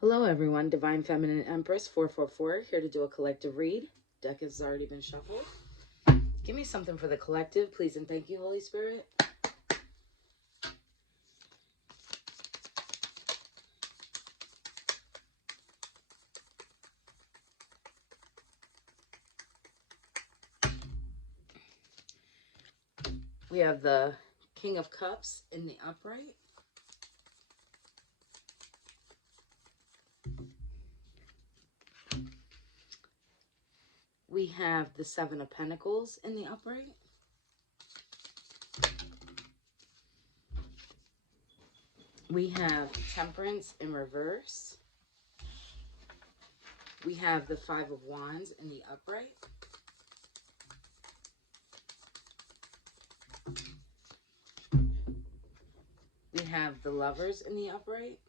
Hello everyone, Divine Feminine Empress 444 here to do a collective read. Deck has already been shuffled. Give me something for the collective, please and thank you, Holy Spirit. We have the King of Cups in the upright. We have the Seven of Pentacles in the upright. We have Temperance in reverse. We have the Five of Wands in the upright. We have the Lovers in the upright.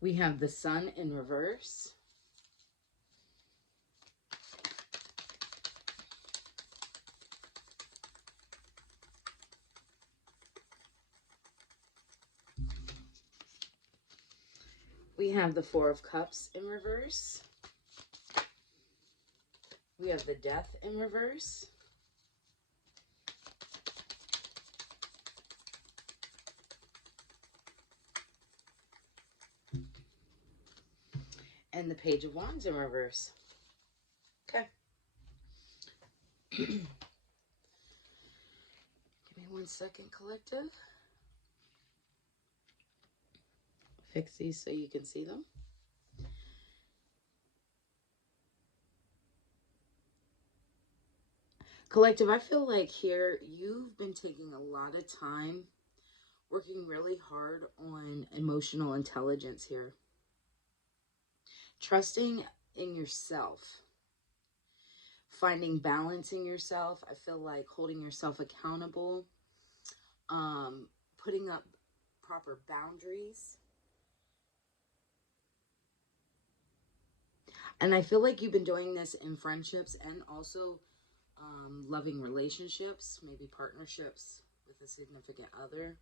We have the Sun in reverse. We have the Four of Cups in reverse. We have the Death in reverse. And the Page of Wands in reverse. Okay. Give me 1 second, collective. Fix these so you can see them. Collective, I feel like here you've been taking a lot of time working really hard on emotional intelligence here. Trusting in yourself. Finding balance in yourself. I feel like holding yourself accountable. Putting up proper boundaries. And I feel like you've been doing this in friendships and also loving relationships, maybe partnerships with a significant other.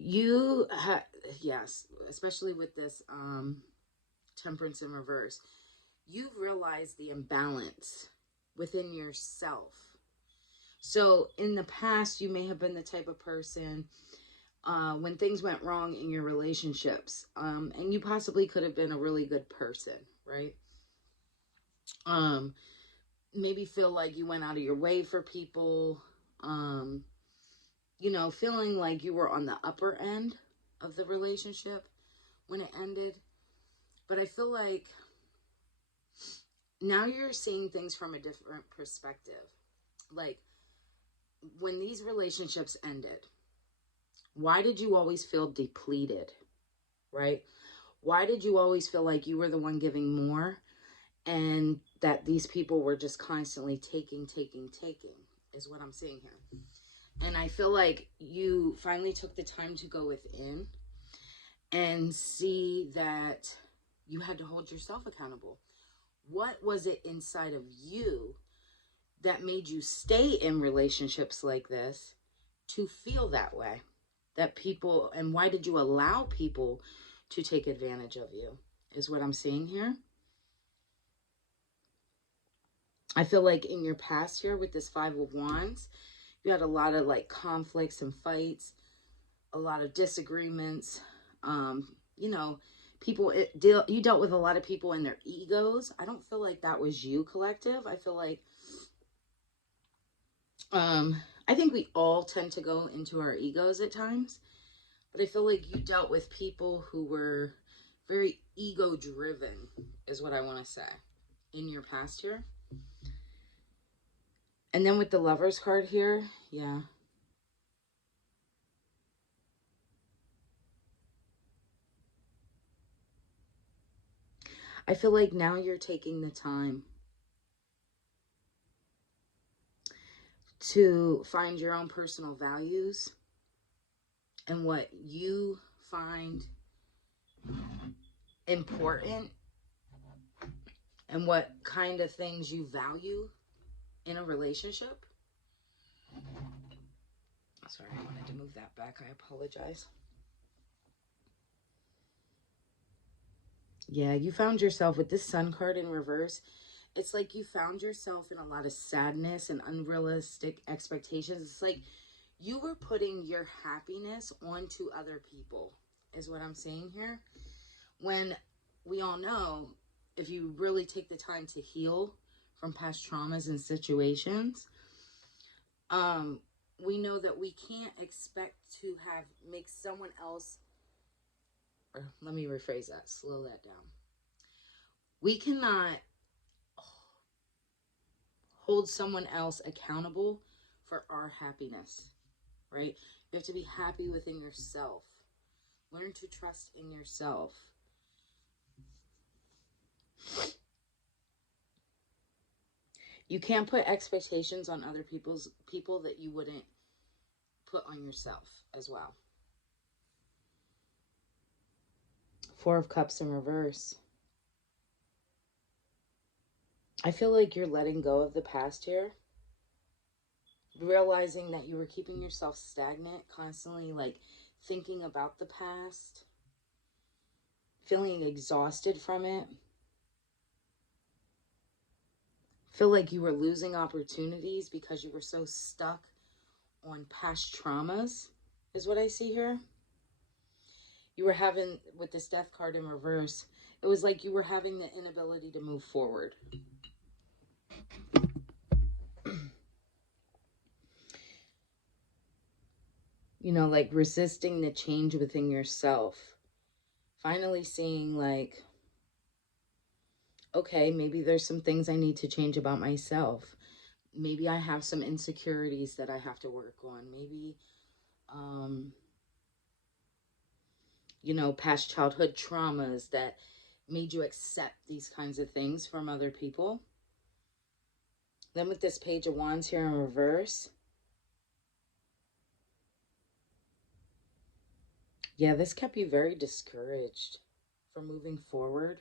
You have, yes, especially with this Temperance in reverse, you've realized the imbalance within yourself. So in the past, you may have been the type of person when things went wrong in your relationships, and you possibly could have been a really good person, right? Maybe feel like you went out of your way for people, you know, feeling like you were on the upper end of the relationship when it ended. But I feel like now you're seeing things from a different perspective. Like, when these relationships ended, why did you always feel depleted, right? Why did you always feel like you were the one giving more and that these people were just constantly taking, is what I'm seeing here. And I feel like you finally took the time to go within and see that you had to hold yourself accountable. What was it inside of you that made you stay in relationships like this to feel that way? That people, and why did you allow people to take advantage of you, is what I'm seeing here. I feel like in your past here with this Five of Wands, you had a lot of like conflicts and fights, a lot of disagreements. You know, you dealt with a lot of people and their egos. I don't feel like that was you, collective. I feel like I think we all tend to go into our egos at times, but I feel like you dealt with people who were very ego driven, is what I want to say, in your past here. And then with the Lovers card here, yeah. I feel like now you're taking the time to find your own personal values and what you find important and what kind of things you value in a relationship. Sorry, I wanted to move that back. I apologize. Yeah, you found yourself with this Sun card in reverse. It's like you found yourself in a lot of sadness and unrealistic expectations. It's like you were putting your happiness onto other people, is what I'm saying here. When we all know, if you really take the time to heal from past traumas and situations, we know that we can't expect to make someone else, or let me rephrase that, slow that down. We cannot hold someone else accountable for our happiness, right? You have to be happy within yourself. Learn to trust in yourself. You can't put expectations on other people that you wouldn't put on yourself as well. Four of Cups in reverse. I feel like you're letting go of the past here. Realizing that you were keeping yourself stagnant, constantly like thinking about the past, feeling exhausted from it. Feel like you were losing opportunities because you were so stuck on past traumas, is what I see here. You were having, with this Death card in reverse, it was like you were having the inability to move forward. You know, like resisting the change within yourself. Finally seeing like, okay, maybe there's some things I need to change about myself. Maybe I have some insecurities that I have to work on. Maybe, you know, past childhood traumas that made you accept these kinds of things from other people. Then with this Page of Wands here in reverse, yeah, this kept you very discouraged from moving forward.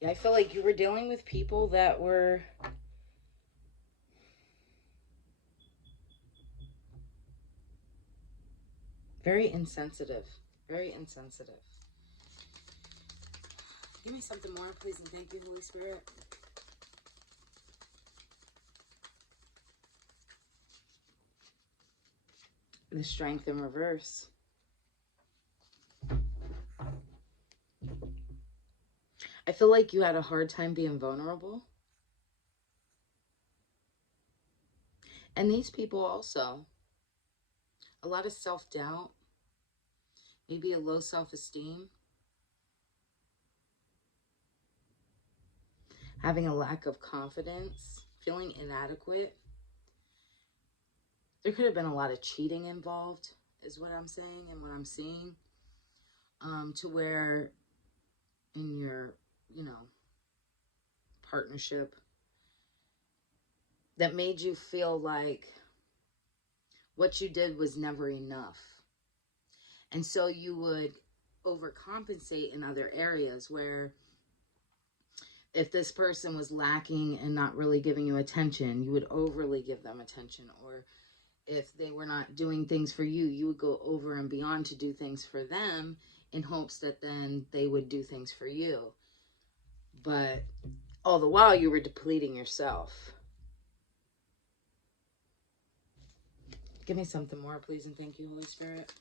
Yeah, I feel like you were dealing with people that were very insensitive. Very insensitive. Give me something more, please, and thank you, Holy Spirit. The Strength in reverse. I feel like you had a hard time being vulnerable. And these people also, a lot of self-doubt, maybe a low self-esteem, having a lack of confidence, feeling inadequate. There could have been a lot of cheating involved, is what I'm saying and what I'm seeing, to where in your, you know, partnership that made you feel like what you did was never enough. And so you would overcompensate in other areas where if this person was lacking and not really giving you attention, you would overly give them attention. Or if they were not doing things for you, you would go over and beyond to do things for them in hopes that then they would do things for you. But all the while you were depleting yourself. Give me something more, please, and thank you, Holy Spirit.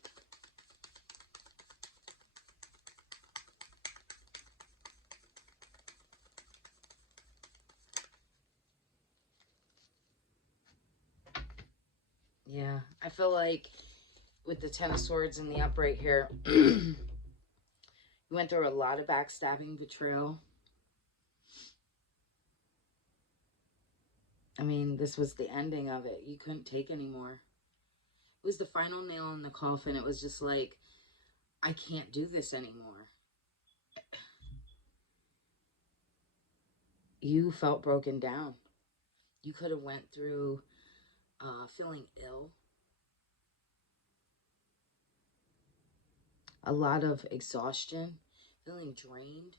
Yeah, I feel like with the Ten of Swords and the upright here, you went through a lot of backstabbing, betrayal. I mean, this was the ending of it. You couldn't take anymore. It was the final nail in the coffin. It was just like, I can't do this anymore. You felt broken down. You could have went through feeling ill, a lot of exhaustion, feeling drained.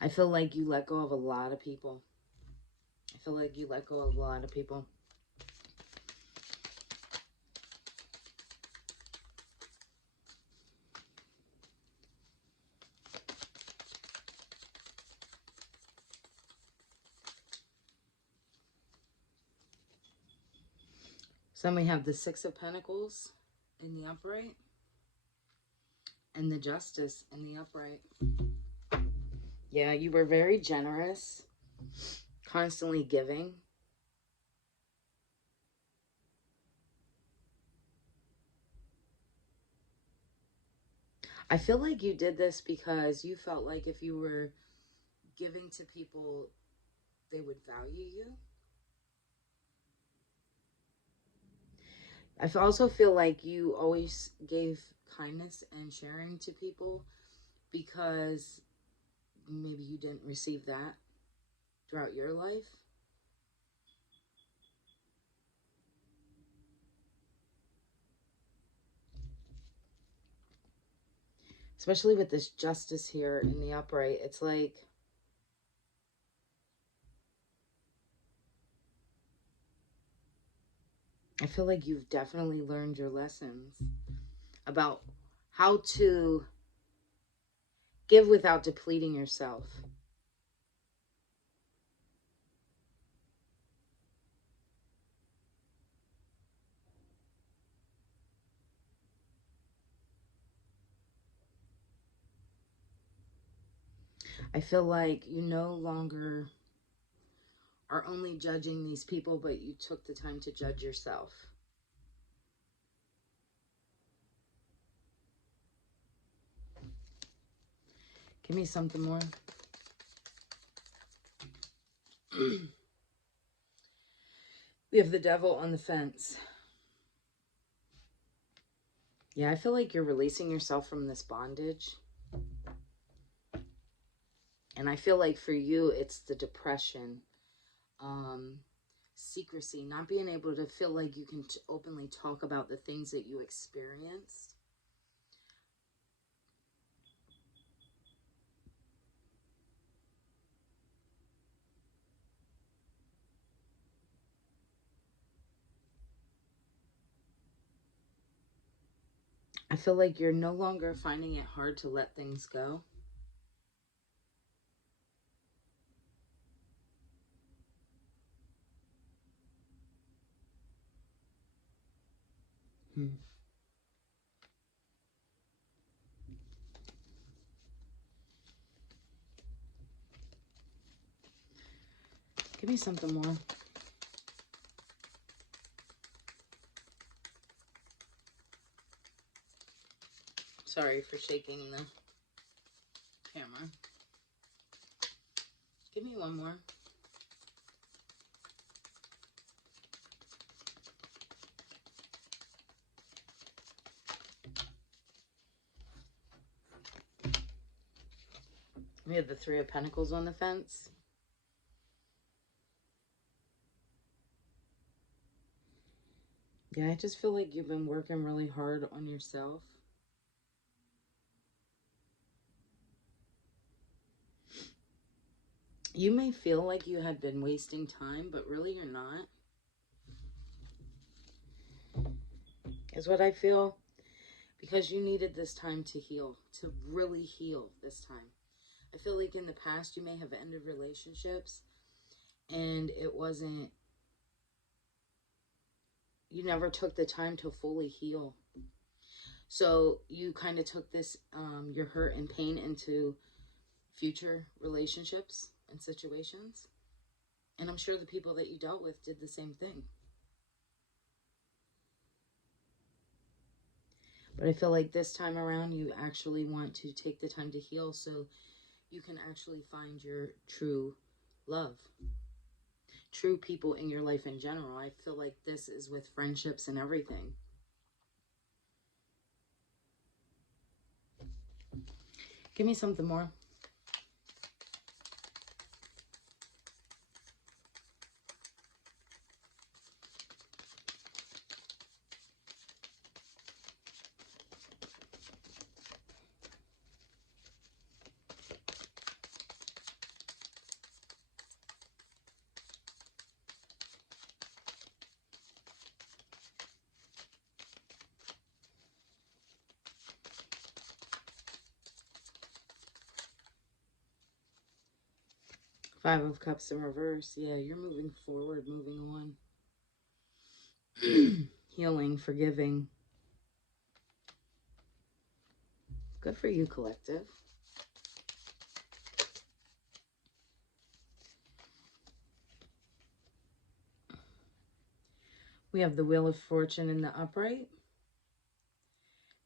I feel like you let go of a lot of people. I feel like you let go of a lot of people. So we have the Six of Pentacles in the upright and the Justice in the upright. Yeah, you were very generous, constantly giving. I feel like you did this because you felt like if you were giving to people, they would value you. I also feel like you always gave kindness and sharing to people because maybe you didn't receive that throughout your life. Especially with this Justice here in the upright. It's like, I feel like you've definitely learned your lessons about how to give without depleting yourself. I feel like you no longer are only judging these people, but you took the time to judge yourself. Give me something more. We have the Devil on the fence. Yeah, I feel like you're releasing yourself from this bondage. And I feel like for you, it's the depression, secrecy, not being able to feel like you can openly talk about the things that you experienced. I feel like you're no longer finding it hard to let things go. Give me something more. Sorry for shaking the camera. Give me one more. We have the Three of Pentacles on the fence. Yeah, I just feel like you've been working really hard on yourself. You may feel like you had been wasting time, but really you're not. Is what I feel. Because you needed this time to heal, to really heal this time. I feel like in the past you may have ended relationships and it wasn't, you never took the time to fully heal. So you kind of took this, your hurt and pain into future relationships and situations. And I'm sure the people that you dealt with did the same thing. But I feel like this time around, you actually want to take the time to heal so you can actually find your true love. True people in your life in general. I feel like this is with friendships and everything. Give me something more. Five of Cups in reverse. Yeah, you're moving forward, moving on. Healing, forgiving. Good for you, collective. We have the Wheel of Fortune in the upright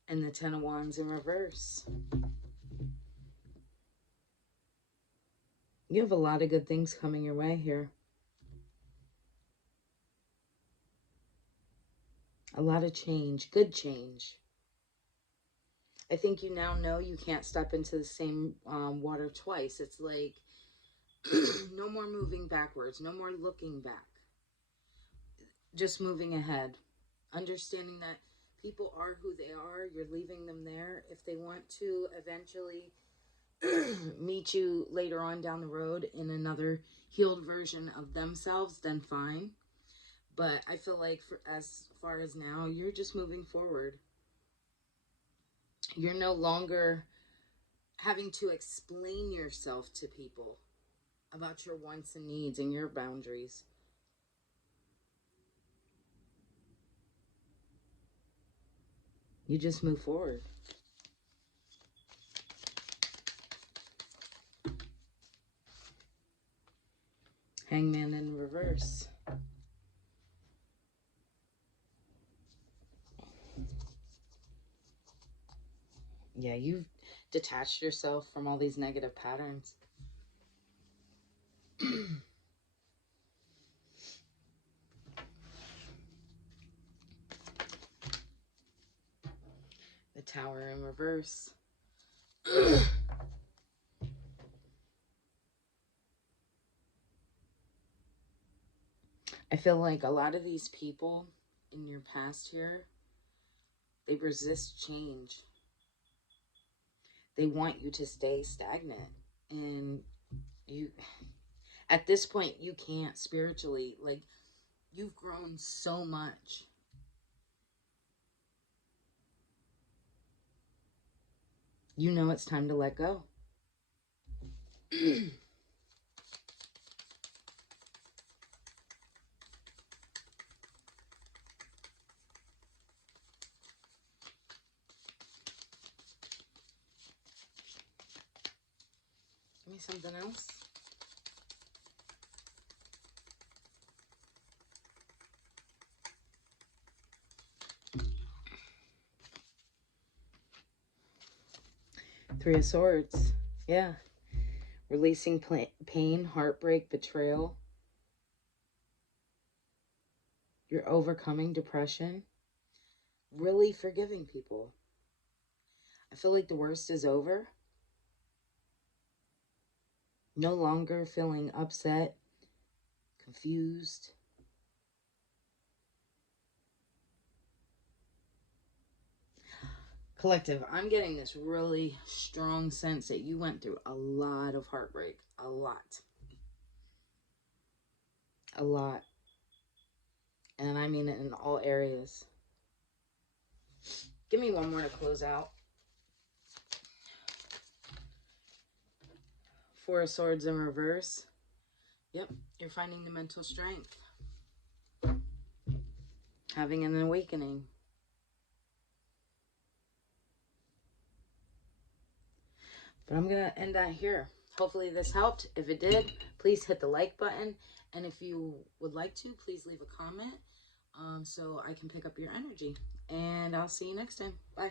and the Ten of Wands in reverse. You have a lot of good things coming your way here. A lot of change, good change. I think you now know you can't step into the same water twice. It's like no more moving backwards, no more looking back. Just moving ahead. Understanding that people are who they are. You're leaving them there. If they want to eventually meet you later on down the road in another healed version of themselves, then fine. But I feel like as far as now, you're just moving forward. You're no longer having to explain yourself to people about your wants and needs and your boundaries. You just move forward. Hangman in reverse. Yeah, you've detached yourself from all these negative patterns. The Tower in reverse. I feel like a lot of these people in your past here, they resist change. They want you to stay stagnant. And you, at this point, you can't spiritually. Like, you've grown so much. You know it's time to let go. Give me something else. Three of Swords. Yeah. Releasing pain, heartbreak, betrayal. You're overcoming depression. Really forgiving people. I feel like the worst is over. No longer feeling upset, confused. Collective, I'm getting this really strong sense that you went through a lot of heartbreak. A lot. A lot. And I mean it in all areas. Give me one more to close out. Four of Swords in reverse. Yep, you're finding the mental strength. Having an awakening. But I'm going to end that here. Hopefully this helped. If it did, please hit the like button. And if you would like to, please leave a comment so I can pick up your energy. And I'll see you next time. Bye.